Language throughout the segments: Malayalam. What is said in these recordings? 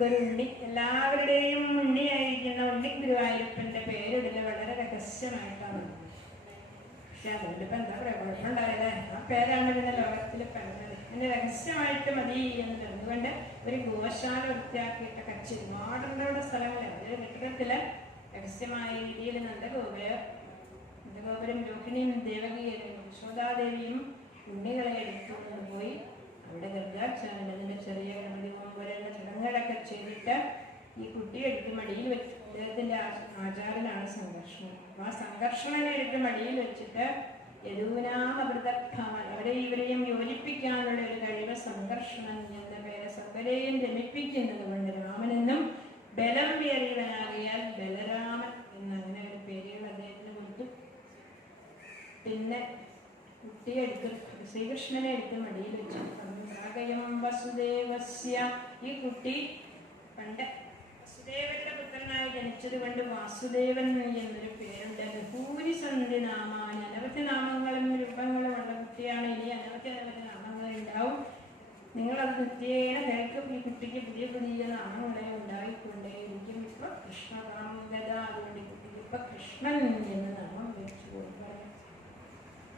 നമുക്കൊരു ഉണ്ണി, എല്ലാവരുടെയും ഉണ്ണിയായിരിക്കുന്ന ഉണ്ണി ഗുരുവായൂരപ്പൻ്റെ പേര് ഇതിൽ വളരെ രഹസ്യമായിട്ടാണ്. പക്ഷെ അതുകൊണ്ടിപ്പോൾ എന്താ പറയുക, കുഴപ്പമുണ്ടാവില്ലേ? ആ പേരാണ് ഇതിൻ്റെ ലോകത്തിൽ പറഞ്ഞത്. അതിൻ്റെ രഹസ്യമായിട്ട് മതി എന്നത്. അതുകൊണ്ട് ഒരു ഗോശാല വൃത്തിയാക്കിയിട്ട് കച്ചി ഒരുപാടുണ്ട് അവിടെ സ്ഥലങ്ങളിൽ. ഒരു കെട്ടിടത്തിൽ രഹസ്യമായ രീതിയിൽ നന്ദഗോപുരം രോഹിണിയും ദേവകിയും യശോദാദേവിയും ഉണ്ണികളെ എടുത്തുകൊണ്ട് പോയി അവിടെ ഗർഗാചാര്യൻ്റെ ചെറിയ ഗണപതി പോലെയുള്ള ചടങ്ങുകളൊക്കെ ചെയ്തിട്ട് ഈ കുട്ടിയെ എടുത്ത് മടിയിൽ വെച്ച്, അദ്ദേഹത്തിൻ്റെ ആചാരനാണ് സംഘർഷണം. ആ സംഘർഷണനെ എടുത്ത് മടിയിൽ വെച്ചിട്ട് യദൂനാമൃതഭാവൻ, അവരെ ഇവരെയും യോജിപ്പിക്കാനുള്ള ഒരു കഴിവ് സംഘർഷണൻ എന്ന പേര് സകലരെയും രമിപ്പിക്കുന്നത് കൊണ്ട് രാമനെന്നും ബലം വേറിയവനാകിയാൽ ബലരാമൻ എന്നങ്ങനെ ഒരു പേരുകൾ അദ്ദേഹത്തിന് കൊടുത്തു. പിന്നെ കുട്ടിയെ എടുത്ത് ശ്രീകൃഷ്ണനെ എടുത്ത് മടിയിൽ വെച്ചു. വസുദേവസ്യ, ഈ കുട്ടി പണ്ട് വസുദേവന്റെ പുത്രനായി ജനിച്ചത് കൊണ്ട് വാസുദേവൻ എന്നൊരു പേരുണ്ട്. ബഹൂരി സന്ധി നാമാന്, അനവധി നാമങ്ങളും രൂപങ്ങളും ഉള്ള കുട്ടിയാണ്. ഇനി അനവധി നാമങ്ങൾ ഉണ്ടാവും. നിങ്ങളത് നിത്യേന കേൾക്കും. ഈ കുട്ടിക്ക് പുതിയ പുതിയ നാമങ്ങളെ ഉണ്ടായിക്കൊണ്ടേയിരിക്കും. ഇപ്പൊ കൃഷ്ണകാന്തത, അതുകൊണ്ട് ഈ കുട്ടിക്ക് ഇപ്പൊ കൃഷ്ണൻ എന്ന് നാമം വെച്ചു കൊടുക്കുക.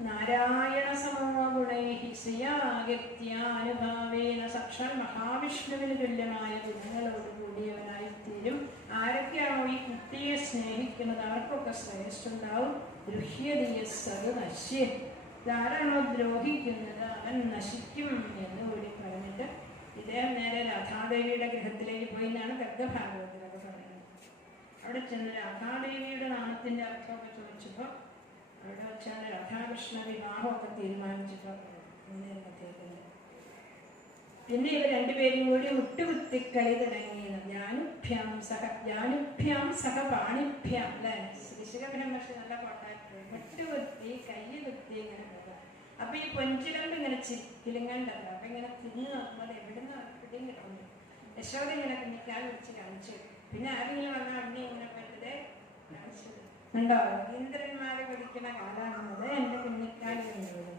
നാരായണ സമോ ഗുണൈഹി ശ്രിയാഗത്യാനുഭാവേന, സാക്ഷാൽ മഹാവിഷ്ണുവിന് തുല്യമായ ഗുണങ്ങളോട് കൂടിയവനായിത്തീരും. ആരൊക്കെയാണോ ഈ കുട്ടിയെ സ്നേഹിക്കുന്നത് അവർക്കൊക്കെ ശ്രേഷ്ഠുണ്ടാവും. ദൃഹ്യതീയസ്സത് നശ്യം, ഇതാരാണോ ദ്രോഹിക്കുന്നത് അവൻ നശിക്കും എന്ന് കൂടി പറഞ്ഞിട്ട് ഇദ്ദേഹം നേരെ രാധാദേവിയുടെ ഗൃഹത്തിലേക്ക് പോയി എന്നാണ് ഗർഗഭാഗവത്തിലൊക്കെ പറയുന്നത്. അവിടെ ചെന്ന് രാധാദേവിയുടെ നാമത്തിൻ്റെ അർത്ഥമൊക്കെ ചോദിച്ചപ്പോൾ അവിടെ വെച്ചാണ് രാധാകൃഷ്ണ വിവാഹമൊക്കെ തീരുമാനിച്ചിട്ടോ കഥയൊക്കെ. പിന്നെ ഇവർ രണ്ടുപേരും കൂടി മുട്ടുകുത്തിക്കളി തുടങ്ങിയത്. ജാനുഭ്യാം സഹ പാണിഭ്യാം, അല്ലെ? ശ്രീശിഖബ്രഹ്മർഷി നല്ല കോട്ടാക്ട്. മുട്ടുകുത്തി കൈ കുത്തി ഇങ്ങനെ പോകാം. അപ്പൊ ഈ പൊഞ്ചിലമ്പ് ഇങ്ങനെ കിലുങ്ങണ്ടല്ലോ. അപ്പൊ ഇങ്ങനെ തിരിഞ്ഞു നോക്കുമ്പോൾ എവിടുന്ന് പിടിയും കിട്ടുന്നുണ്ട്. യശോദ ഇങ്ങനെ കുഞ്ഞിക്കാൽ വെച്ച് കാണിച്ചു. പിന്നെ ആരെങ്കിലും വന്നാൽ അണ്ണി ഇങ്ങനെ പറ്റതേ കാണിച്ചത് ഉണ്ടോ? ഇന്ദ്രന്മാരെ കൊതിക്കുന്ന കാലാണെന്നത് എൻ്റെ കുഞ്ഞിക്കാലിൽ കണ്ടുപിടും.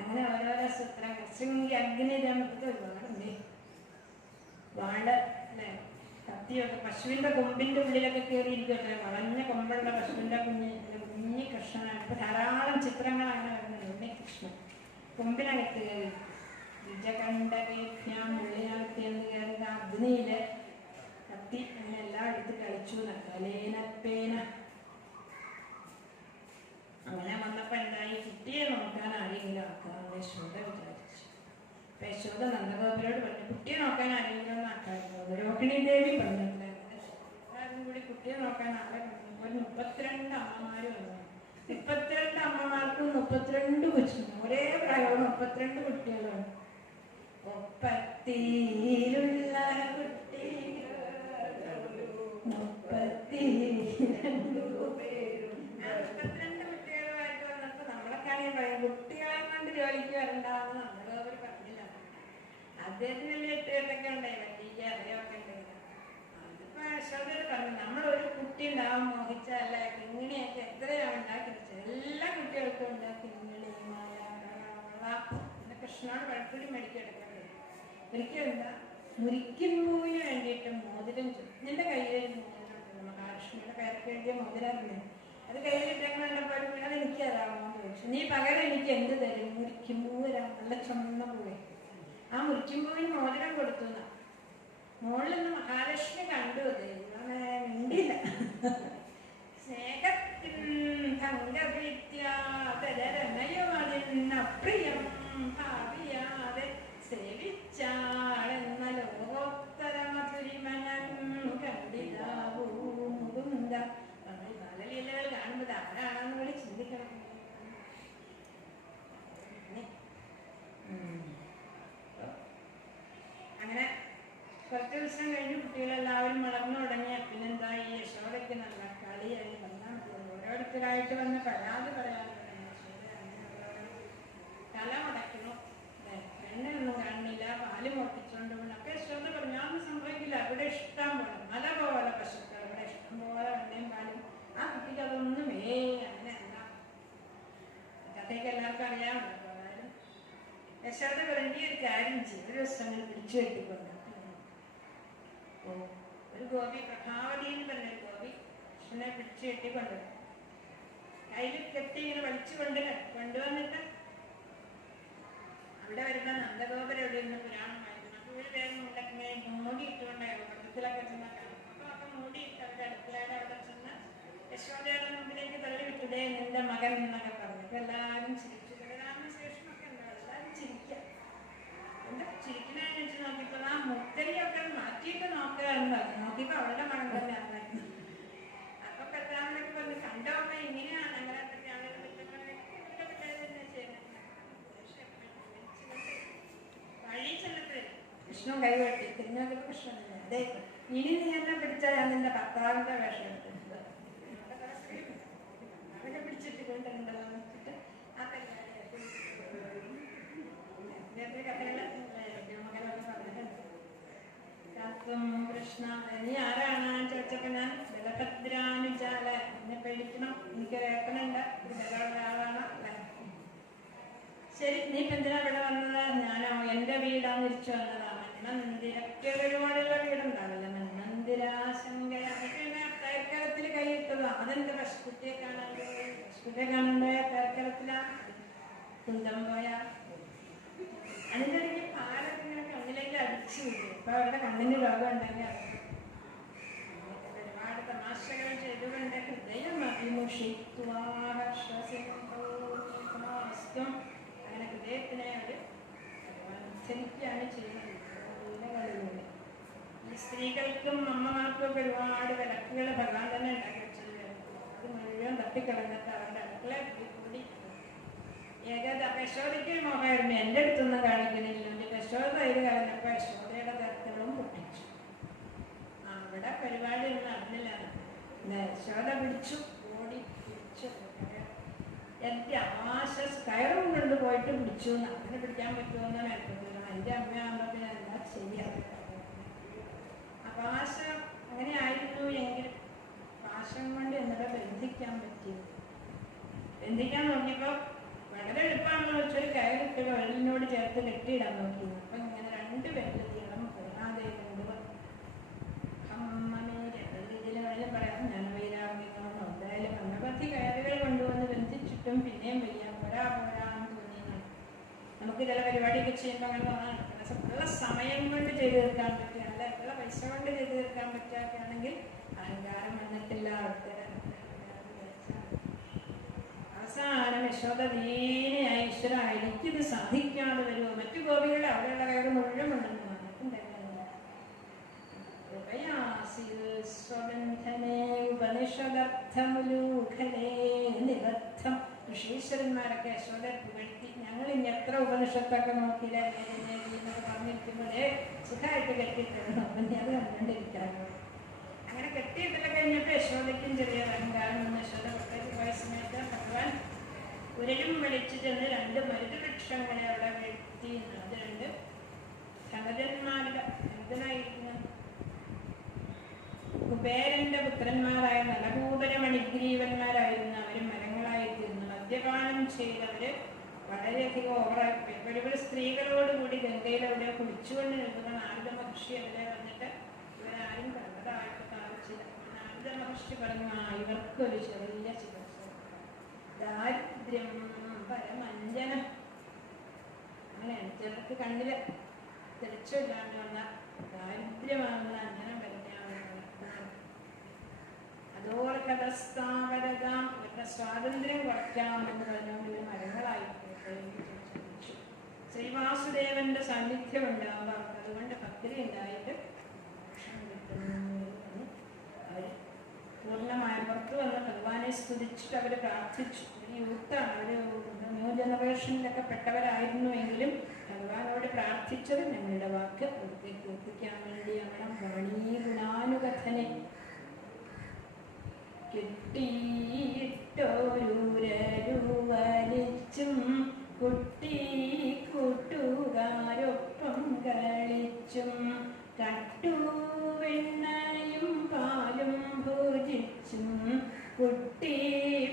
അങ്ങനെ ഓരോരോ സൂത്രങ്ങൾ. ശൃംഗി അഗ്നിരമത്ത് ഒരുപാടുണ്ട്. വാള്, അല്ലെ? കത്തിയൊക്കെ പശുവിൻ്റെ കൊമ്പിൻ്റെ ഉള്ളിലൊക്കെ കയറിയിരിക്കട്ടെ. വളഞ്ഞ കൊമ്പുള്ള പശുവിൻ്റെ കുഞ്ഞി കൃഷ്ണനാണ്. ഇപ്പൊ ധാരാളം ചിത്രങ്ങൾ അങ്ങനെ വരുന്നുണ്ട്. ഉണ്ണികൃഷ്ണൻ കൊമ്പിനകത്ത് കയറി രുചകണ്ഠവേഭ്യാം, ഉള്ളിനകത്ത് എന്ന് കയറുന്ന അഗ്നിയില് കത്തി അങ്ങനെ എല്ലാം എടുത്ത് കളിച്ചു. കലേനപ്പേന അങ്ങനെ വന്നപ്പോ എന്തായി? കുട്ടിയെ നോക്കാൻ ആരെങ്കിലും ആക്കാമെന്ന് യശോദ വിചാരിച്ചു. അപ്പൊ യശോദ നന്ദഗോപുരോട് പറഞ്ഞു, കുട്ടിയെ നോക്കാൻ ആരെങ്കിലും ഒന്ന് ആക്കാറുണ്ടോ? രോഹിണി ദേവി പറഞ്ഞിട്ടില്ല. എല്ലാവരും കൂടി കുട്ടിയെ നോക്കാൻ ആളെ പറഞ്ഞപ്പോൾ 32 അമ്മമാര് വന്നു. 32 അമ്മമാർക്കും 32 കൊച്ചുങ്ങൾ, ഒരേ പ്രായവും 32 കുട്ടികളാണ്. ഒപ്പത്തിയിലുള്ള കുട്ടികൾ 32 പേരും. 32 കുട്ടികളുമായിട്ട് വന്നപ്പോ നമ്മളൊക്കെയാണെങ്കിൽ പറയും കുട്ടികളെ കൊണ്ട് ജോലിക്ക് വരണ്ടാന്ന് നമ്മളവർ പറഞ്ഞില്ല. അദ്ദേഹത്തിന് വലിയ 8 ഉണ്ടായി, വലിയ അറിയൊക്കെ ഉണ്ടായില്ല. അതിപ്പോ യശോദർ പറഞ്ഞു, നമ്മളൊരു കുട്ടി ഉണ്ടാവാൻ മോഹിച്ചല്ല കിങ്ങിണിയൊക്കെ എത്രയാണ് ഉണ്ടാക്കി വെച്ചത്. എല്ലാ കുട്ടികൾക്കും ഉണ്ടാക്കി കിങ്ങിണി, മായ, വള. പിന്നെ കൃഷ്ണനോട് പഴപ്പൊടി മേടിക്കെടുക്കേണ്ടത്. ഒരിക്കലും എന്താ മുരിക്കുമ്പൂവിന് വേണ്ടിയിട്ട് മോതിരം നിന്റെ കയ്യിൽ മോതിരം, മഹാലക്ഷ്മിയുടെ പേരൊക്കെ എഴുതിയ മോതിരല്ലേ, അത് കയ്യിലിട്ടേക്കണ കണ്ടപ്പോൾ അത് എനിക്ക് തരാമോന്ന് ചോദിച്ചു. നീ പകരം എനിക്ക് എന്ത് തരും? മുരിക്കുമ്പൂ തരാം, നല്ല ചുമന്ന പൂവേ. ആ മുരിക്കുമ്പൂവിന് മോതിരം കൊടുത്തു. മോളിൽ നിന്ന് മഹാലക്ഷ്മി കണ്ടു. ദൈവമേ, മിണ്ടില്ല. സ്നേഹത്തിൻ തങ്കഭിത്യാതരമയമതിന്നപ്രിയം ഭാവിയാതെ സേവിച്ചാളെന്ന ലോകോത്തര മധുരിമനം കണ്ടിതാവൂ മുകുന്ദ. നമ്മൾ ബാലലീലകൾ കാണുമ്പോൾ ആരാണെന്ന് കൂടി ചിന്തിക്കണം. അങ്ങനെ കുറച്ച് ദിവസം കഴിഞ്ഞ് കുട്ടികളെല്ലാവരും വളർന്നു തുടങ്ങിയ പിന്നെന്താ ഈ യശോദയ്ക്ക് നല്ല കളിയായി വന്നാൽ മതി. ഓരോരുത്തരായിട്ട് വന്ന് പരാതി പറയാറുണ്ട്. തല മുടയ്ക്കണു, എണ്ണയൊന്നും കാണുന്നില്ല, പാല് മുട്ടിച്ചോണ്ട് ഒക്കെ യശോദ പറഞ്ഞു. അതൊന്നും സംഭവിക്കില്ല, ഇവിടെ ഇഷ്ടം പോലെ മല പോലെ പശുക്കൾ, ഇവിടെ ഇഷ്ടം പോലെ വെണ്ണയും പാലും. ആ കുട്ടിക്ക് അതൊന്നുമേ അങ്ങനെയല്ല. കഥയ്ക്ക് എല്ലാവർക്കും അറിയാമല്ലോ. യശോദ പറഞ്ഞു, ഒരു കാര്യം ചെയ്യും, ഒരു ദിവസം അങ്ങനെ പിടിച്ചു കെട്ടിക്കൊണ്ട് ഗോപി, പ്രഭാവതി എന്ന് പറഞ്ഞൊരു ഗോപി കൃഷ്ണനെ പിടിച്ചു കെട്ടിക്കൊണ്ടുവരും. കയ്യിൽ കെട്ടി ഇങ്ങനെ വലിച്ചു കൊണ്ടുവന്നിട്ട് അവിടെ വരുന്ന നന്ദഗോപുരം എവിടെ നിന്ന് പുരാണം വായിക്കുന്നു. അപ്പോൾ ഒരു വേഗം ഇങ്ങനെ മൂടി ഇട്ടുകൊണ്ടായിരുന്നു പത്രത്തിലൊക്കെ ചെന്ന കാണും. അപ്പോൾ ഒക്കെ മൂടിയിട്ട് അവരുടെ അടുക്കളയുടെ അവിടെ ചെന്ന് യശോദയുടെ മുമ്പിലേക്ക് തള്ളി വിട്ടതേ നിന്റെ മകൻ എന്നൊക്കെ പറഞ്ഞു. അപ്പോൾ എല്ലാവരും ചിരിച്ചു. രാമശേഷനൊക്കെ ഉണ്ടാവും, എല്ലാവരും ചിരിക്കുക. എന്താ ചിരിക്കണേന്ന് വെച്ച് നോക്കിയപ്പോൾ ആ മുത്തരിയൊക്കെ മാറ്റിയിട്ട് നോക്കുക എന്ന് പറഞ്ഞു. നോക്കിയപ്പോൾ അവളുടെ മണം തന്നെ ആയിരുന്നു. അപ്പൊ പെട്രാമനൊക്കെ പറഞ്ഞു, കണ്ടോ അമ്മ ഇങ്ങനെയാണ് അങ്ങനെ വഴി ചെന്നപ്പോഴേ കൃഷ്ണൻ കൈവെട്ടി തിരിഞ്ഞൊക്കെ കൃഷ്ണനില്ല. അതെ, ഇനി നീ എന്നെ പിടിച്ചാൽ ഞാൻ നിന്റെ ഭർത്താവിന്റെ വേഷം എടുത്തിട്ടുണ്ട്, അവനെ പിടിച്ചിട്ട് കൊണ്ടുണ്ടല്ലോ വെച്ചിട്ട് ആ പരിപാടി കഥകള് മകനൊക്കെ പറഞ്ഞിട്ടുണ്ട്. കൃഷ്ണ നീ ആരാണ് ചോദിച്ചപ്പോ ഞാൻ ബലഭദ്രാനുജാല, എന്നെ പേടിക്കണം, എനിക്കൊരു ഏട്ടനുണ്ട്, ഒരു ബലമുള്ള ആളാണ്. ശരി, നീ ഇപ്പൊ എന്തിനാ ഇവിടെ വന്നത്? ഞാനോ എന്റെ വീടാന്ന് തിരിച്ചു വന്നതാണ്. മന്ദിരൊക്കെ ഒരുപാടുള്ള വീടുണ്ടാവില്ല, മന്ദിരാശങ്കര തേർക്കലത്തിൽ കൈയിട്ടതാ. അതെന്റെ പശുക്കുട്ടിയെ കാണാൻ പോയി, പശുക്കുട്ടിയെ കാണുമ്പോയ തേർക്കലത്തിലാ കുന്തം പോയാ അതിൻ്റെ ഇടയ്ക്ക് പാലൊക്കെ ഇങ്ങനെ കണ്ണിലേക്ക് അടിച്ചു വിടും. ഇപ്പൊ അവരുടെ കണ്ണിന് രോഗം ഉണ്ടെങ്കിൽ ഒരുപാട് തമാശകൾ ചെയ്തുകൊണ്ട് ഹൃദയം അഭിമുഷിത്വാഹം അങ്ങനെ ഹൃദയത്തിനെ അവർ മത്സരിക്കുകയാണ് ചെയ്യുന്നത്. കളിലൂടെ ഈ സ്ത്രീകൾക്കും അമ്മമാർക്കും ഒക്കെ ഒരുപാട് വിലക്കുകൾ ഭഗവാൻ തന്നെ ഉണ്ടാക്കി വെച്ചത്. അത് മുഴുവൻ തട്ടിക്കളഞ്ഞിട്ട് അവരുടെ അടുക്കള കൂടി ഏകത യശോദയ്ക്ക് മോഹമായിരുന്നു, എൻ്റെ അടുത്തൊന്നും കാണിക്കണില്ല. യശോദ ഇത് കളഞ്ഞപ്പോ യശോദയുടെ തരത്തിലും പൊട്ടിച്ചു. അവിടെ പരിപാടി ഒന്നും നടന്നില്ല. യശോദ പിടിച്ചു, ഓടി പിടിച്ചു. എൻ്റെ ആശ കയറും കൊണ്ട് പോയിട്ട് പിടിച്ചു. അങ്ങനെ പിടിക്കാൻ പറ്റുമെന്ന് മേൽക്കൊണ്ടിരുന്നു. എൻ്റെ അമ്മയാകുമ്പോൾ ഞാൻ എന്താ ചെയ്യാം. ആ പാശം അങ്ങനെ ആയിരുന്നു എങ്കിൽ പാശം കൊണ്ട് എന്നിട്ട് ബന്ധിക്കാൻ പറ്റിയത്. ബന്ധിക്കാൻ നോക്കിയപ്പോൾ വളരെ എളുപ്പമാണെന്ന് വെച്ചൊരു കയറിട്ട് വെള്ളിനോട് ചേർത്ത് കെട്ടിയിടാൻ നോക്കി. അപ്പൊ ഇങ്ങനെ രണ്ട് പേരിൽ തീളം പോകാതെ കൊണ്ടുവന്നു. ഇതിന് വേണം പറയാം, ഞാൻ വൈരാഗ്യങ്ങളൊന്നും എന്തായാലും അനവധി കയറുകൾ കൊണ്ടുവന്ന് ബന്ധിച്ചിട്ടും പിന്നെയും വയ്യാൻ പോരാന്ന് തോന്നിയാണ്. നമുക്ക് ചില പരിപാടിയൊക്കെ ചെയ്യുമ്പോൾ അങ്ങനെ തോന്നാൻ ഉള്ള സമയം കൊണ്ട് ചെയ്തു തീർക്കാൻ പറ്റുക, അല്ല ഉള്ള പൈസ കൊണ്ട് ചെയ്തു തീർക്കാൻ പറ്റാക്കുകയാണെങ്കിൽ അഹങ്കാരം വന്നിട്ടില്ല. അവസാനം യശോദ നേരെയായി ഈശ്വര എനിക്കിത് സാധിക്കാതെ വരുമോ, മറ്റു ഗോപികളെ അവിടെയുള്ള കയറ് മുഴുവൻ ഉണ്ടെന്ന് പറഞ്ഞിട്ടുണ്ടായിരുന്നു. ഋഷീശ്വരന്മാരൊക്കെ യശോദയെ പുകഴ്ത്തി, ഞങ്ങൾ ഇനി എത്ര ഉപനിഷത്തൊക്കെ നോക്കിയില്ല എന്നൊക്കെ പറഞ്ഞിരിക്കുമ്പോഴേ സുഖമായിട്ട് കെട്ടിയിട്ടുണ്ട്. അപ്പം ഞാൻ അത് കണ്ടുകൊണ്ടിരിക്കാമോ. അങ്ങനെ കെട്ടിയിട്ടില്ല കഴിഞ്ഞപ്പോൾ യശോദയ്ക്കും ചെറിയ അഹങ്കാരം വന്ന് യശോദ പുറത്തേക്ക് പോയ സമയത്ത് ഭഗവാൻ ഉരലും വലിച്ചു ചെന്ന് രണ്ട് മരുതവൃക്ഷങ്ങളെ അവിടെ വെട്ടി. അത് രണ്ട് ധനജന്മാരുടെ എന്തിനായിരിക്കുന്ന കുബേരന്റെ പുത്രന്മാരായ നലകൂപര മണിഗ്രീവന്മാരായിരുന്നു. അവര് മരങ്ങളായിത്തീർന്നു. മദ്യപാനം ചെയ്തവര് വളരെയധികം ഓവറായിപ്പോയി. ഒരുപാട് സ്ത്രീകളോടുകൂടി ഗംഗയിലവിടെ കുളിച്ചുകൊണ്ട് നിൽക്കുന്ന നാരദ മഹർഷി അവിടെ വന്നിട്ട് ഇവരാരും കണ്ടതായിട്ട് കാണിച്ചില്ല. നാരദ മഹർഷി പറഞ്ഞു, ഇവർക്കൊരു ചെറിയ ചികിത്സ, ദാരിദ്ര്യം പരമഞ്ജനം. അങ്ങനെയാണ് ചിലർക്ക് കണ്ണില് തെളിച്ചില്ലാണ്ട് വന്ന ദാരിദ്ര്യമാകുന്ന അഞ്ജനം അതോർക്കഥസ്ഥാപരതാം, ഇവരുടെ സ്വാതന്ത്ര്യം കുറയ്ക്കാമെന്ന് പറഞ്ഞുകൊണ്ട് മരങ്ങളായിപ്പോട്ടെ എന്ന് ചോദിച്ചു. ശ്രീവാസുദേവന്റെ സാന്നിധ്യം ഉണ്ടാവുക, അതുകൊണ്ട് ഭക്തി ഉണ്ടായിട്ട് മോക്ഷം കിട്ടുന്നു. അവര് പൂർണ്ണമായ പുറത്ത് വന്ന് ഭഗവാനെ സ്തുതിച്ചിട്ട് അവർ പ്രാർത്ഥിച്ചു. ഒരു യൂത്താണ്, ഒരു ന്യൂ ജനറേഷനിലൊക്കെ പെട്ടവരായിരുന്നുവെങ്കിലും ഭഗവാനോട് പ്രാർത്ഥിച്ചത് ഞങ്ങളുടെ വാക്ക് അവിടുത്തെ കേൾപ്പിക്കാൻ വേണ്ടിയാണ്. വാണീ ഗുണാനുകഥനെ കെട്ടിയിട്ടൊരുരരുവലിച്ചും കുട്ടി കൂട്ടുകാരൊപ്പം കളിച്ചും കട്ടുവെണ്ണയും പാലും ഭോജിച്ചും കുട്ടി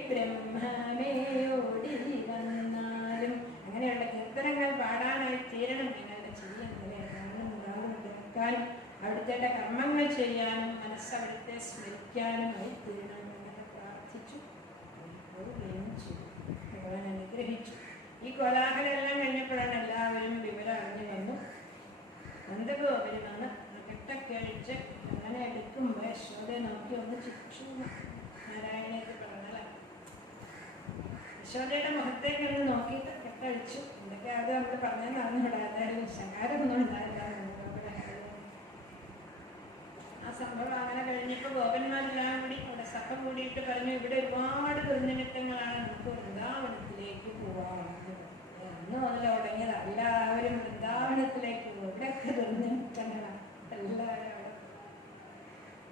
ബ്രഹ്മമേ ഓടി വന്നാലും. അങ്ങനെയുള്ള കീർത്തനങ്ങൾ പാടാനായി തീരണം നിങ്ങളുടെ ജീവിതത്തിലെ കേൾക്കാനും അവിടുത്തെ കർമ്മങ്ങൾ ചെയ്യാനും മനസ്സ് വസിക്കാനുമായി തീരണമെന്ന് പ്രാർത്ഥിച്ചു. ഭഗവാൻ അനുഗ്രഹിച്ചു. ഈ കോലാഹലെല്ലാം കഴിഞ്ഞപ്പോഴാണ് എല്ലാവരും വിവരം അറിഞ്ഞു വന്നു. നന്ദഗോപുരം വന്ന് കെട്ടക്കഴിച്ച് അങ്ങനെ എടുക്കുമ്പോൾ യശോദയെ നോക്കി ഒന്ന് ചിരിച്ചു. നാരായണീയത്തിൽ പറഞ്ഞാൽ യശോദയുടെ മുഖത്തേക്ക് ഒന്ന് നോക്കിയിട്ട് കെട്ടഴിച്ചു. എന്തൊക്കെ അത് നമ്മൾ പറഞ്ഞെന്ന് അറിഞ്ഞുവിടാതെ ശകാരമൊന്നും ഉണ്ടായില്ല. ആ സംഭവം അങ്ങനെ കഴിഞ്ഞപ്പോൾ ഗോപന്മാരെല്ലാം കൂടി അവിടെ സഭ കൂടിയിട്ട് പറഞ്ഞു, ഇവിടെ ഒരുപാട് ദുർനിമിത്തങ്ങളാണ്, നമുക്ക് വൃന്ദാവനത്തിലേക്ക് പോവാം. അന്ന് മുതൽ തുടങ്ങിയത് എല്ലാവരും വൃന്ദാവനത്തിലേക്ക് പോകും. ഇവിടെയൊക്കെ ദുർനിമിത്തങ്ങളാണ്. എല്ലാവരും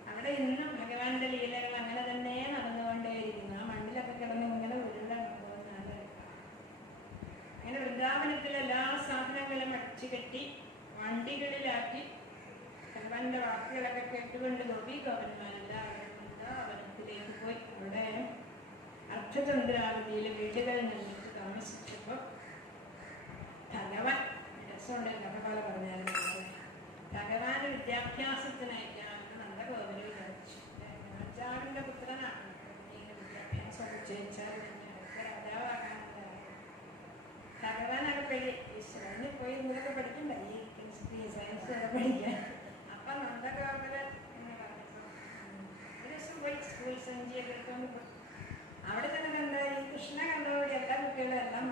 അവിടെ ഇന്നും ഭഗവാന്റെ ലീലകൾ അങ്ങനെ തന്നെ നടന്നുകൊണ്ടേയിരിക്കുന്നു. ആ മണ്ണിലൊക്കെ കിടന്ന് ഇങ്ങനെ ഉരുളാണ് പോകുന്നത്. അങ്ങനെ വൃന്ദാവനത്തിലെ എല്ലാ സാധനങ്ങളും അടിച്ചു കെട്ടി വണ്ടികളിലാക്കി ഭഗവാന്റെ വാക്കുകളൊക്കെ കേട്ടുകൊണ്ട് ഗോപന്മാരെല്ലാവരും വൃന്ദാവനത്തിലേക്ക് പോയി. അവിടെ അർദ്ധചന്ദ്രാവതിയിലെ വീടുകളിൽ നിന്നിട്ട് താമസിച്ചപ്പോൾ ഭഗവാൻ രസമുണ്ട്. കഥപോലെ പറഞ്ഞായിരുന്നു. ഭഗവാന്റെ വിദ്യാഭ്യാസത്തിനയക്കാനാണ് നന്ദഗോപുരം വിചാരിച്ചു. രാജാവിന്റെ പുത്രനാണ്. വിദ്യാഭ്യാസം ജയിച്ചാൽ രാജാവാകാനുള്ള ഭഗവാൻ അകപ്പഴി ഈശ്വരന് പോയി ഇതൊക്കെ പഠിക്കണ്ട, ഈ കെമിസ്ട്രി സയൻസ് ഒക്കെ പഠിക്കാൻ. അപ്പൊ നന്ദഗോപുരം എന്ന് പറഞ്ഞപ്പോ ഒരു ദിവസം പോയി സ്കൂൾ സഞ്ചിയൊക്കെ എടുത്തുകൊണ്ട് പോയി. അവിടെ തന്നെ കണ്ട ഈ കൃഷ്ണ കണ്ടോടി എല്ലാ കുട്ടികളും എല്ലാം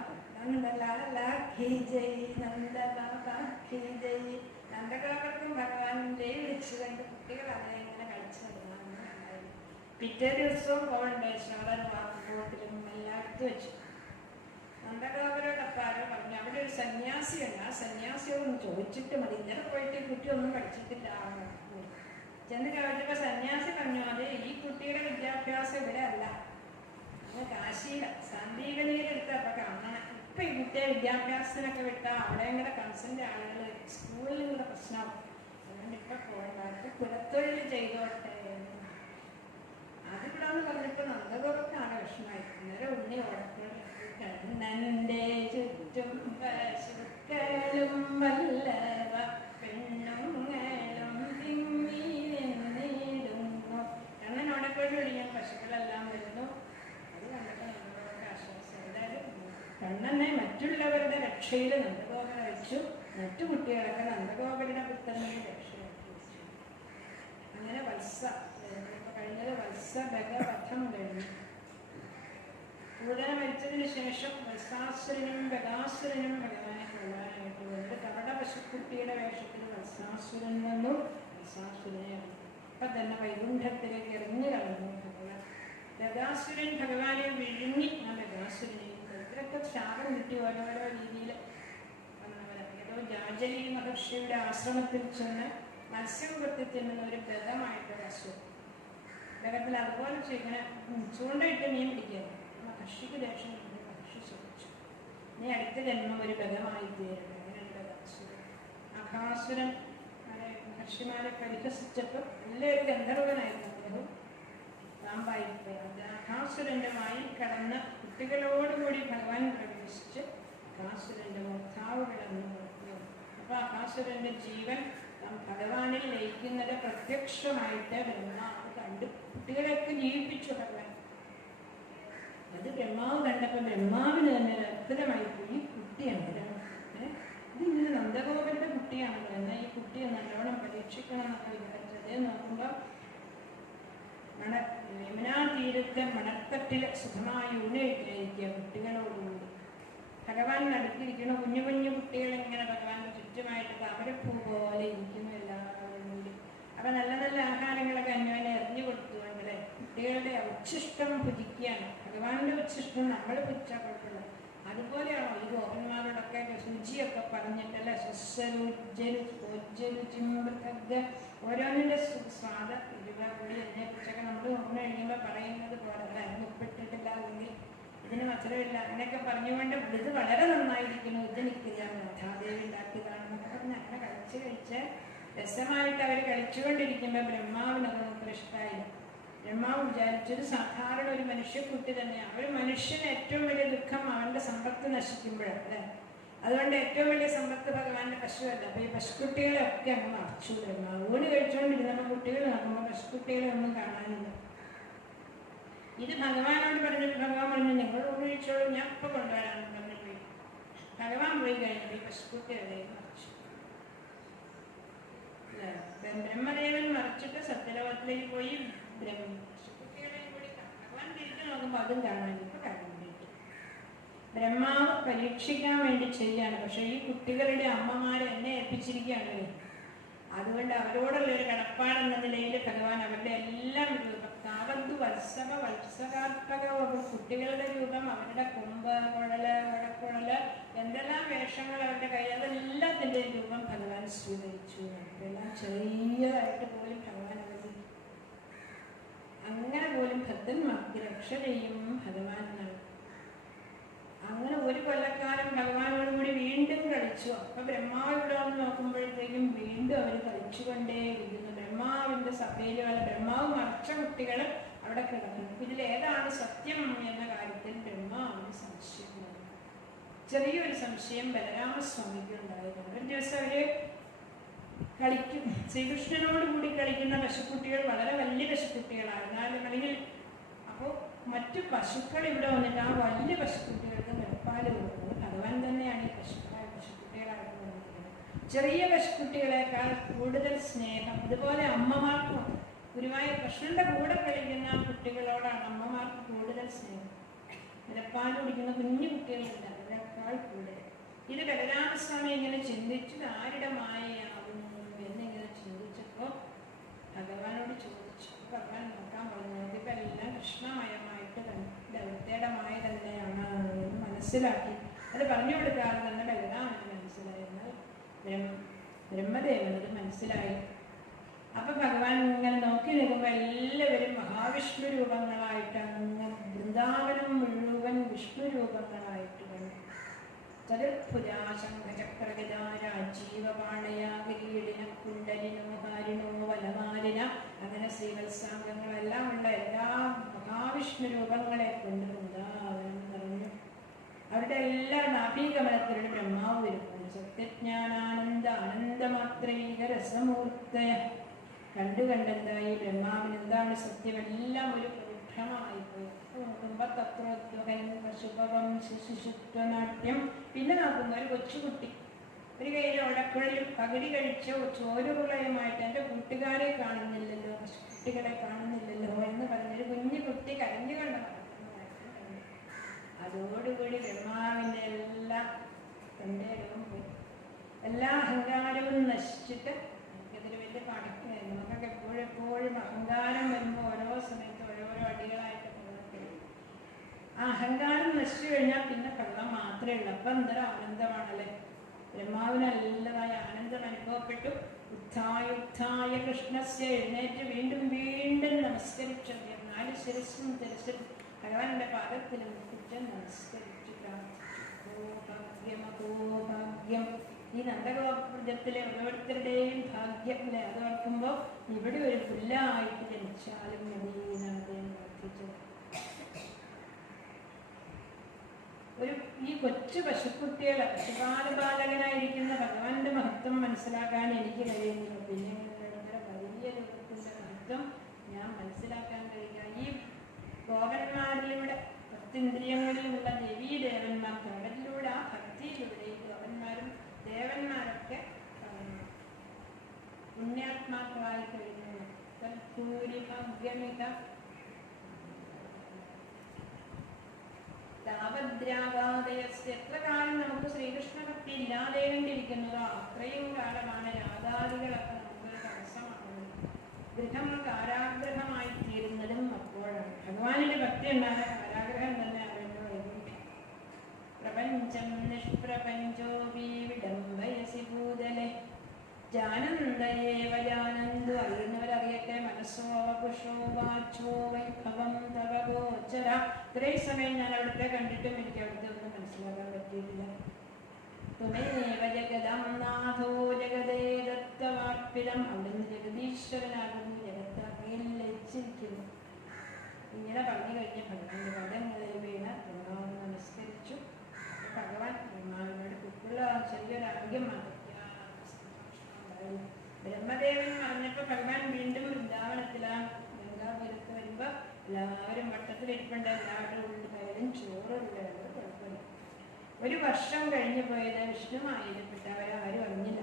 നന്ദഗോപുരത്തും ഭഗവാന്റെയും വിളിച്ചു കണ്ട് കുട്ടികൾ അതിനെ ഇങ്ങനെ കളിച്ചു നടന്നു. പിറ്റേ ദിവസവും പോകണ്ടേ ശോധന ബോട്ടിലും എല്ലാം എടുത്തു വെച്ചു. നന്ദഗോപുരോടൊപ്പാരോ പറഞ്ഞു, അവിടെ ഒരു സന്യാസിയുണ്ട്, ആ സന്യാസിയോടൊന്ന് ചോദിച്ചിട്ട് മതി, ഇന്നലെ പോയിട്ട് ഈ കുട്ടി ഒന്നും പഠിച്ചിട്ടില്ല. ചെന്ന് ചോദിച്ചപ്പോ സന്യാസി പറഞ്ഞു, അത് ഈ കുട്ടിയുടെ വിദ്യാഭ്യാസം ഇവിടെ അല്ല, അങ്ങ് കാശിയില സന്ദീപനിയിലെടുത്തപ്പോ കാണണം. ഇപ്പൊ ഈ കുട്ടിയെ വിദ്യാഭ്യാസത്തിനൊക്കെ വിട്ടാൽ അവിടെ ഇങ്ങനെ കൺസന്റെ ആളുകൾ സ്കൂളിൽ നിന്നുള്ള പ്രശ്നമാവും. അതുകൊണ്ട് ഇപ്പൊ പോകണ്ട, കുലത്തൊഴിൽ ചെയ്തോട്ടെ. അതിവിടെ എന്ന് പറഞ്ഞപ്പോ നന്ദഗോപുരത്തിനാണ് വിഷമായി. അന്നേരം ഉണ്ണി ഓടത്തോടെ കണ്ണന്റെ ചുറ്റും പശുക്കളും വല്ലവ പെണ്ണുങ്ങളും തിങ്ങി നിന്നിടുന്നു. കണ്ണൻ ഓടക്കോട് ഒഴിയാൻ പശുക്കളെല്ലാം വരുന്നു. അത് കണ്ടപ്പോൾ നന്ദഗോപുരക്ക് ആശ്വാസം. എന്തായാലും കണ്ണനെ മറ്റുള്ളവരുടെ രക്ഷയിൽ നന്ദഗോപുരം അയച്ചു. മറ്റു കുട്ടികളൊക്കെ നന്ദഗോപുരുടെ പുത്രനെ രക്ഷയാക്കി വെച്ചു. അങ്ങനെ കഴിഞ്ഞത് വത്സഭഗവധം കഴിഞ്ഞു. പൂതന മരിച്ചതിന് ശേഷം വത്സാസുരനും ബകാസുരനും ഭഗവാനെ കൊല്ലാനായിട്ട് വന്നു. കപട പശുക്കുട്ടിയുടെ വേഷത്തിൽ വത്സാസുരൻ വന്നു. വത്സാസുരനെ അപ്പൊ തന്നെ വൈകുണ്ഠത്തിലേക്ക് എറിഞ്ഞു കളഞ്ഞു ഭഗവാൻ. ബകാസുരൻ ഭഗവാനെ വിഴുങ്ങി. ആ ബകാസുരനെയും ഇവരൊക്കെ ശാപം കിട്ടി ഓരോരോ രീതിയിൽ വന്നവരെ. ഏതോ ജാജലി മഹർഷിയുടെ ആശ്രമത്തിൽ ചെന്ന് മത്സ്യം കൊത്തി തിന്നുന്ന ഒരു ബലമായിട്ടൊരു അസുഖം. ബലത്തിൽ അതുപോലെ ഇങ്ങനെ ചൂണ്ടയിട്ട് മീൻ പിടിക്കുന്നു. മഹർഷിക്ക് ദേഷ്യം കൊണ്ട് മഹർഷി ചോദിച്ചു, നീ അടുത്ത ജന്മം ഒരു ബലമായി തീരണം. അങ്ങനെയുള്ള അസുരൻ അഘാസുരൻ മഹർഷിമാരെ പരിഹസിച്ചപ്പോൾ നല്ലൊരു ഗന്ധർവനായിരുന്നു അദ്ദേഹം. പാമ്പായിപ്പോയി. അഘാസുരന്റെ വായിൽ കടന്ന് കുട്ടികളോടുകൂടി ഭഗവാൻ പ്രവേശിച്ച് അഘാസുരന്റെ മൂർധാവ് കിടന്നു നോക്കി. അപ്പൊ അഘാസുരന്റെ ജീവൻ ഭഗവാനിൽ ലയിക്കുന്നത് പ്രത്യക്ഷമായിട്ട് ബ്രഹ്മാവ് കണ്ടു. കുട്ടികളെയൊക്കെ ജീവിപ്പിച്ചു ഭഗവാൻ. അത് ബ്രഹ്മാവ് കണ്ടപ്പോൾ ബ്രഹ്മാവിന് തന്നെ ഒരു അത്ഭുതമായി പോയി. കുട്ടിയാണ് ഇതിങ്ങനെ നന്ദഗോപന്റെ കുട്ടിയാണല്ലോ, എന്നാൽ ഈ കുട്ടിയെ നല്ലോണം പരീക്ഷിക്കണം എന്നൊക്കെ വിചാരിച്ചത്. നോക്കുമ്പോൾ യമുനാ തീരത്തെ മണത്തട്ടിൽ സുഖമായി ഊണിട്ടിരിക്കുക കുട്ടികളോടുകൂടി. ഭഗവാൻ നടുക്കിരിക്കണ കുഞ്ഞു കുഞ്ഞു കുട്ടികൾ ഇങ്ങനെ ഭഗവാന്റെ ചുറ്റുമായിട്ട് താമരപ്പൂ പോലെ ഇരിക്കുന്നു എല്ലാവരും കൂടി. അപ്പൊ നല്ല നല്ല ആഹാരങ്ങളൊക്കെ അന്യോനെ എറിഞ്ഞു കൊടുത്തുകൊണ്ടല്ലേ കുട്ടികളുടെ ഉച്ഛിഷ്ടം ഭുജിക്കുകയാണ്. ഭഗവാന്റെ ഉച്ഛിഷ്ടം നമ്മൾ ഭുജിച്ചാൽ കുഴപ്പമില്ല. അതുപോലെയാണോ ഈ ഗോപന്മാരോടൊക്കെ രുചിയൊക്കെ പറഞ്ഞിട്ടല്ലേ ഓരോന്നിന്റെ സ്വാദ കൂടി അതിനെ കുറിച്ചൊക്കെ നമ്മൾ ഓർമ്മ കഴിയുമ്പോൾ പറയുന്നത് പോലെ അതിന് ഉപ്പിട്ടിട്ടില്ല, അല്ലെങ്കിൽ ഇതിന് മധുരമില്ല, അങ്ങനെയൊക്കെ പറഞ്ഞുകൊണ്ട് ഇത് വളരെ നന്നായിരിക്കുന്നു, ഇതെനിക്കറിയാം രാധാദേവി ഉണ്ടാക്കിയതാണെന്നൊക്കെ പറഞ്ഞ് അങ്ങനെ കഴിച്ച് രസമായിട്ട് അവർ കഴിച്ചുകൊണ്ടിരിക്കുമ്പോൾ ബ്രഹ്മാവിനതൊന്നും ഇഷ്ടമായില്ല. ബ്രഹ്മാവ് വിചാരിച്ചൊരു സാധാരണ ഒരു മനുഷ്യക്കുട്ടി തന്നെയാണ്. ഒരു മനുഷ്യന് ഏറ്റവും വലിയ ദുഃഖം അവന്റെ സമ്പത്ത് നശിക്കുമ്പോഴല്ലേ. അതുകൊണ്ട് ഏറ്റവും വലിയ സമ്പത്ത് ഭഗവാന്റെ പശുവല്ല. അപ്പൊ ഈ പശുക്കുട്ടികളെയൊക്കെ അങ്ങ് മറച്ചു ബ്രഹ്മാവ്. ഊണ് കഴിച്ചുകൊണ്ടിരുന്നപ്പോൾ കുട്ടികൾ നോക്കുമ്പോൾ പശുക്കുട്ടികളെ ഒന്നും കാണാനില്ല. ഇത് ഭഗവാനോട് പറഞ്ഞിട്ട് ഭഗവാൻ പറഞ്ഞു, നിങ്ങൾ ഊണ് കഴിച്ചോളൂ, ഞാൻ ഇപ്പൊ കൊണ്ടുവരാമെന്ന് പറഞ്ഞു പോയി. ഭഗവാൻ പോയി കഴിഞ്ഞപ്പോൾ ഈ പശുക്കുട്ടികളെ മറച്ചു. ബ്രഹ്മദേവൻ മറിച്ചിട്ട് സത്യലോകത്തിലേക്ക് പോയി. പശുക്കുട്ടികളെയും കൂടി ഭഗവാൻ തിരിച്ചു നോക്കുമ്പോൾ അതും കാണാൻ ഇപ്പൊ കാണുന്നില്ല. ബ്രഹ്മാവ് പരീക്ഷിക്കാൻ വേണ്ടി ചെയ്യാണ്. പക്ഷെ ഈ കുട്ടികളുടെ അമ്മമാരെ എന്നെ ഏൽപ്പിച്ചിരിക്കുകയാണ്. അതുകൊണ്ട് അവരോടുള്ള ഒരു കടപ്പാടെന്ന നിലയിൽ ഭഗവാൻ അവരുടെ എല്ലാം രൂപം താവന്തു വത്സവ വത്സകാത്മക കുട്ടികളുടെ രൂപം, അവരുടെ കൊമ്പ്, കുഴല്, വടക്കുഴല്, എന്തെല്ലാം വേഷങ്ങൾ അവരുടെ കൈ, അതെല്ലാത്തിൻ്റെ രൂപം ഭഗവാൻ സ്വീകരിച്ചു. അതെല്ലാം ചെറിയതായിട്ട് പോലും ഭഗവാൻ അവധി അങ്ങനെ പോലും ഭക്തന്മാർക്ക് രക്ഷ ചെയ്യും ഭഗവാൻ എന്നാണ്. അങ്ങനെ ഒരു കൊല്ലക്കാലം ഭഗവാനോട് കൂടി വീണ്ടും കളിച്ചു. അപ്പൊ ബ്രഹ്മാവ് ഇവിടെ വന്ന് നോക്കുമ്പോഴത്തേക്കും വീണ്ടും അവർ കളിച്ചുകൊണ്ടേയിരിക്കുന്നു. ബ്രഹ്മാവിന്റെ സഭയിൽ വല്ല ബ്രഹ്മാവ് മറച്ച കുട്ടികൾ അവിടെ കിടക്കുന്നു. ഇതിലേതാണ് സത്യം എന്ന കാര്യത്തിൽ ബ്രഹ്മാവിന് സംശയമാണ്. ചെറിയൊരു സംശയം ബലരാമസ്വാമിക്ക് ഉണ്ടായിരുന്നു. ഒരു ദിവസം അവര് കളിക്കും, ശ്രീകൃഷ്ണനോട് കൂടി കളിക്കുന്ന പശുക്കുട്ടികൾ വളരെ വലിയ പശുക്കുട്ടികളാണ്, 4 മണികൾ. അപ്പോൾ മറ്റു പശുക്കൾ ഇവിടെ വന്നിട്ട് ആ വലിയ പശുക്കുട്ടികൾക്ക് മുലപ്പാല് കൊടുക്കുന്നത് ഭഗവാൻ തന്നെയാണ് ഈ പശുക്കുട്ടികളായിട്ട് വന്നിരിക്കുന്നത്. ചെറിയ പശുക്കുട്ടികളെക്കാൾ കൂടുതൽ സ്നേഹം ഇതുപോലെ അമ്മമാർക്കും, ഗുരുവായ കൃഷ്ണന്റെ കൂടെ കളിക്കുന്ന കുട്ടികളോടാണ് അമ്മമാർക്ക് കൂടുതൽ സ്നേഹം. മുലപ്പാല് കുടിക്കുന്ന കുഞ്ഞു കുട്ടികളുണ്ട്, അതിനേക്കാൾ കൂടുതൽ. ഇത് ബലരാമസ്വാമി ഇങ്ങനെ ചിന്തിച്ചു, ആരുടെ മായയാകുന്നു എന്നിങ്ങനെ ചിന്തിച്ചപ്പോൾ ഭഗവാനോട് ചോദിച്ചു. ഭഗവാൻ നോക്കാൻ പറഞ്ഞു, ഇതിപ്പോ എല്ലാം കൃഷ്ണമയമായിട്ട് ദൗത്യയുടെ മായ തന്നെയാണ് എന്ന് മനസ്സിലാക്കി. അത് പറഞ്ഞു കൊടുക്കാതെ തന്നെ ബലരാമന് മനസ്സിലായി. എന്നാൽ ബ്രഹ്മദേവനത് മനസ്സിലായി. അപ്പൊ ഭഗവാൻ ഇങ്ങനെ നോക്കി നിൽക്കുമ്പോൾ എല്ലാവരും മഹാവിഷ്ണു രൂപങ്ങളായിട്ട് അങ്ങനെ വൃന്ദാവനം മുഴുവൻ വിഷ്ണു രൂപങ്ങളായിട്ട് കണ്ടു. ചതുർഭുജാ ശംഖചക്രഗദാരാജീവപാണയ കിരീടിന കുണ്ടലിനോ ഹാരിണോ വനമാലിന, അങ്ങനെ ശ്രീവത്സാംഗങ്ങളെല്ലാം ഉള്ള എല്ലാ മഹാവിഷ്ണു രൂപങ്ങളെ കൊണ്ട് വൃന്ദാവനം നിറഞ്ഞു. അവരുടെ എല്ലാ നാഭീകമലത്തിലുള്ള ബ്രഹ്മാവ് വരുന്നു. സത്യജ്ഞാനാനന്ദ ആനന്ദമാത്രൈക രസമൂർത്തയ. കണ്ടെന്തായി ബ്രഹ്മാവിന് എന്താണ് സത്യം, എല്ലാം ഒരു പരിഭ്രമമായിപ്പോയി. ശിശുത്വനാട്യം. പിന്നെ നോക്കുന്ന ഒരു കൊച്ചുകുട്ടി, ഒരു കയ്യിൽ ഉടക്കുഴലും പകുതി കഴിച്ച ചോരുകുളയുമായിട്ട് എൻ്റെ കൂട്ടുകാരെ കാണുന്നില്ലല്ലോ, കുട്ടികളെ കാണുന്നില്ലല്ലോ എന്ന് പറഞ്ഞൊരു കുഞ്ഞു കുട്ടി കരഞ്ഞുകൊണ്ട് നടക്കുന്നു. അതോടുകൂടി ബ്രഹ്മാവിൻ്റെ എല്ലാം തൻ്റെ രൂപം പോയി. എല്ലാ അഹങ്കാരവും നശിച്ചിട്ട് എനിക്കതൊരു വലിയ പടക്കായിരുന്നു. നമുക്കൊക്കെ എപ്പോഴെപ്പോഴും അഹങ്കാരം വരുമ്പോൾ ഓരോ സമയത്ത് ഓരോരോ അടികളായിട്ട് ആ അഹങ്കാരം നശിച്ചു കഴിഞ്ഞാൽ പിന്നെ കള്ളം മാത്രമേ ഉള്ളൂ. അപ്പം എന്തൊരു ആനന്ദമാണല്ലേ. ബ്രഹ്മാവിന് നല്ലതായ ആനന്ദം അനുഭവപ്പെട്ടു. ഉത്ഥായ കൃഷ്ണസ്യ, എഴുന്നേറ്റ് വീണ്ടും വീണ്ടും നമസ്കരിച്ചു. 4 ശിരസ്സും തിരച്ചിൽ ഭഗവാന്റെ പാദത്തിൽ മുട്ടിച്ച് നമസ്കരിച്ചു പ്രാർത്ഥിച്ചു. ഭാഗ്യം. ഈ നന്ദഗോപുരത്തിലെ ഓരോരുത്തരുടെയും ഭാഗ്യം അല്ലെ, അത് ഓർക്കുമ്പോൾ ഇവിടെ ഒരു പുല്ലായിട്ട് ജനിച്ചാലും മതി എന്നാണ് അദ്ദേഹം പ്രാർത്ഥിച്ചത്. ഈ കൊച്ചു പശുക്കുട്ടികളെ പശുപാലപാലകനായിരിക്കുന്ന ഭഗവാന്റെ മഹത്വം മനസ്സിലാക്കാൻ എനിക്ക് കഴിയുന്നില്ല. പിന്നെ വലിയ രൂപത്തിന്റെ മഹത്വം ഞാൻ മനസ്സിലാക്കാൻ കഴിയുക ഈ ഗോപന്മാരിലൂടെ, 10 ഇന്ദ്രിയങ്ങളിലുള്ള ദേവീദേവന്മാർ, കടലിലൂടെ ആ ഭക്തിയിലൂടെ ഈ ഗോപന്മാരും ദേവന്മാരൊക്കെ പുണ്യാത്മാക്കളായി കഴിഞ്ഞു. എത്ര കാലം നമുക്ക് ശ്രീകൃഷ്ണ ഭക്തി ഇല്ലാതെണ്ടിരിക്കുന്നതോ അത്രയും കാലമാണ് രാധാദികളൊക്കെ നമുക്കൊരു തടസ്സമാകുന്നത്. ഗൃഹം കാരാഗ്രഹമായി തീരുന്നതും അപ്പോഴാണ്. ഭഗവാനിന്റെ ഭക്തി ഉണ്ടായ കാരാഗ്രഹം തന്നെ അവരുടെ വൈകുണ്ഠം. പ്രപഞ്ചം നിഷ്പ്രപഞ്ചോപി വിഡംബയസി ഭൂതലെ ജാനന്ദയേവ ജാനന്ദു. അറിയുന്നവരറിയട്ടെ. മനസ്സോ വപുഷോ വാച്ചോ വൈഭവം തവ ഗോചര. ഇത്രയും സമയം ഞാൻ അവിടുത്തെ കണ്ടിട്ടും എനിക്ക് അവിടുത്തെ ഒന്നും മനസ്സിലാക്കാൻ പറ്റിയിട്ടില്ല. തുമേവ ജഗദം നാഥോ ജഗദേ ദത്തവാർപ്പിതം. അവിടുന്ന് ജഗദീശ്വരനാകുന്നു, ജഗത്താകയിൽ ലയിച്ചിരിക്കുന്നു. ഇങ്ങനെ പറഞ്ഞു കഴിഞ്ഞ ഭഗവാന്റെ പദങ്ങളിൽ വീണ് ബ്രഹ്മാവിനെ നമസ്കരിച്ചു. ഭഗവാൻ ബ്രഹ്മാവിനോട് കുക്കുള്ള ഭഗവാൻ വീണ്ടും വൃന്ദാവനത്തിലാണ്. ഗംഗാപുരത്ത് വരുമ്പോ എല്ലാവരും വട്ടത്തിലിരിപ്പുണ്ട്, എല്ലാവരുടെ ഉള്ളിൽ കയറും ചോറുണ്ട്, കുഴപ്പമില്ല. 1 വർഷം കഴിഞ്ഞു പോയത് വിഷ്ണുമായിരപ്പെട്ടവരാരും അറിഞ്ഞില്ല.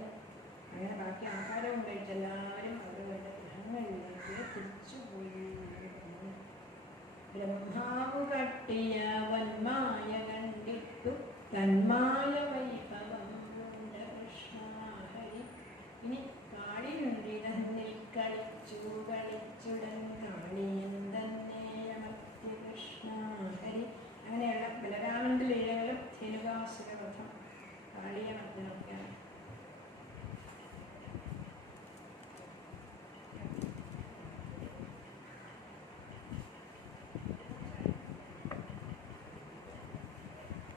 അങ്ങനെ ബാക്കി ആഹാരവും കഴിച്ച് എല്ലാവരും അവരവരുടെ ഗ്രഹങ്ങളിലേക്ക് തിരിച്ചുപോയി. ബ്രഹ്മാവു കട്ടിയ വന്മായ കണ്ടിട്ടു തന്മായ